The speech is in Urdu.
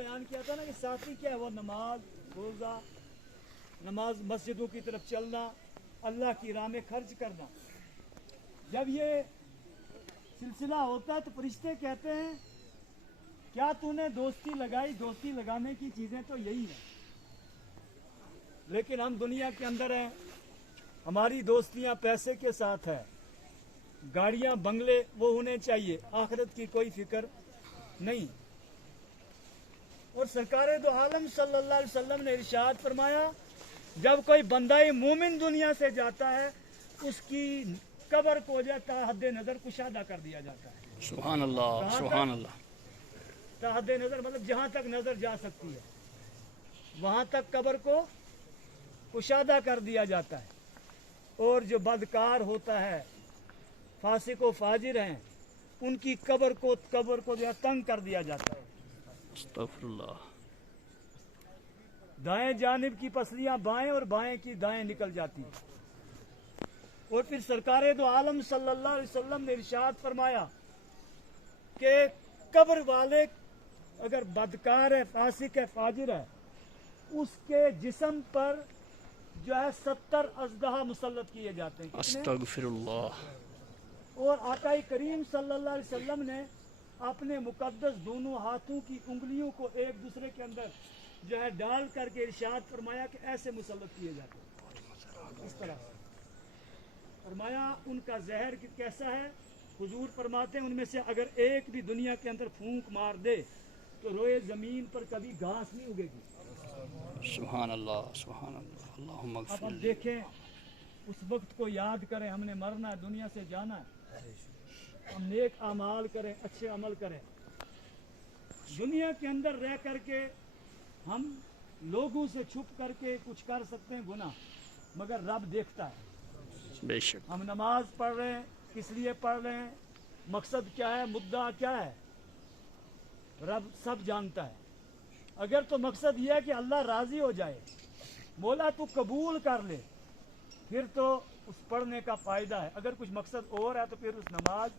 بیان کیا تھا نا کہ ساتھی کیا ہے وہ نماز روزہ, نماز مسجدوں کی طرف چلنا, اللہ کی راہ میں خرچ کرنا. جب یہ سلسلہ ہوتا ہے تو فرشتے کہتے ہیں کیا تو نے دوستی لگائی؟ دوستی لگانے کی چیزیں تو یہی ہیں, لیکن ہم دنیا کے اندر ہیں, ہماری دوستیاں پیسے کے ساتھ ہے, گاڑیاں بنگلے وہ ہونے چاہیے, آخرت کی کوئی فکر نہیں. اور سرکار دو عالم صلی اللہ علیہ وسلم نے ارشاد فرمایا جب کوئی بندہ مومن دنیا سے جاتا ہے اس کی قبر کو تا حد نظر کشادہ کر دیا جاتا ہے. سبحان اللہ سبحان اللہ. تا حد نظر مطلب جہاں تک نظر جا سکتی ہے وہاں تک قبر کو کشادہ کر دیا جاتا ہے. اور جو بدکار ہوتا ہے, فاسق و فاجر ہیں, ان کی قبر کو جو ہے تنگ کر دیا جاتا ہے. استغفر اللہ. دائیں جانب کی پسلیاں بائیں اور بائیں کی دائیں نکل جاتی ہیں. اور پھر سرکار دو عالم صلی اللہ علیہ وسلم نے ارشاد فرمایا کہ قبر والے اگر بدکار ہے, فاسق ہے, فاجر ہے, اس کے جسم پر جو ہے 70 اژدہا مسلط کیے جاتے ہیں. استغفر اللہ. اور آقا کریم صلی اللہ علیہ وسلم نے اپنے مقدس دونوں ہاتھوں کی انگلیوں کو ایک دوسرے کے اندر جو ہے ڈال کر کے ارشاد فرمایا کہ ایسے مسلط کیے جاتے ہیں. اس طرح فرمایا ان کا زہر کیسا ہے؟ حضور فرماتے ہیں ان میں سے اگر ایک بھی دنیا کے اندر پھونک مار دے تو روئے زمین پر کبھی گھاس نہیں اگے گی. سبحان اللہ سبحان اللہ. اللہم اب اغفر ہم لی. دیکھیں اس وقت کو یاد کریں, ہم نے مرنا ہے, دنیا سے جانا ہے, ہم نیک اعمال کریں, اچھے عمل کریں. دنیا کے اندر رہ کر کے ہم لوگوں سے چھپ کر کے کچھ کر سکتے ہیں گناہ, مگر رب دیکھتا ہے. بے شک. ہم نماز پڑھ رہے ہیں, کس لیے پڑھ رہے ہیں, مقصد کیا ہے, مدعا کیا ہے, رب سب جانتا ہے. اگر تو مقصد یہ ہے کہ اللہ راضی ہو جائے, مولا تو قبول کر لے, پھر تو اس پڑھنے کا فائدہ ہے. اگر کچھ مقصد اور ہے تو پھر اس نماز